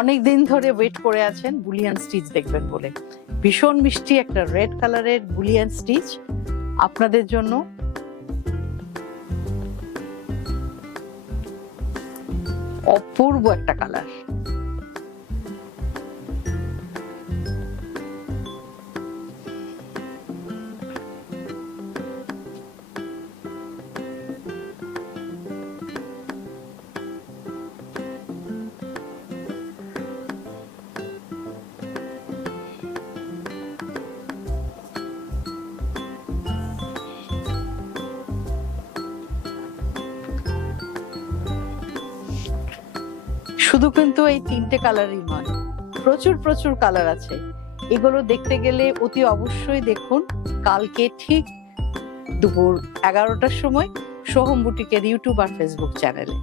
অনেক দিন ধরে ওয়েট করে আছেন বুলিয়ান স্টিচ দেখবেন বলে। ভীষণ মিষ্টি একটা রেড কালারের বুলিয়ান স্টিচ আপনাদের জন্য। অপূর্ব একটা কালার। শুধু কিন্তু এই তিনটে কালারই নয়, প্রচুর প্রচুর কালার আছে। এগুলো দেখতে গেলে অতি অবশ্যই দেখুন কালকে ঠিক দুপুর 11টার সময় সোহম বুটিকের ইউটিউব আর ফেসবুক চ্যানেলে।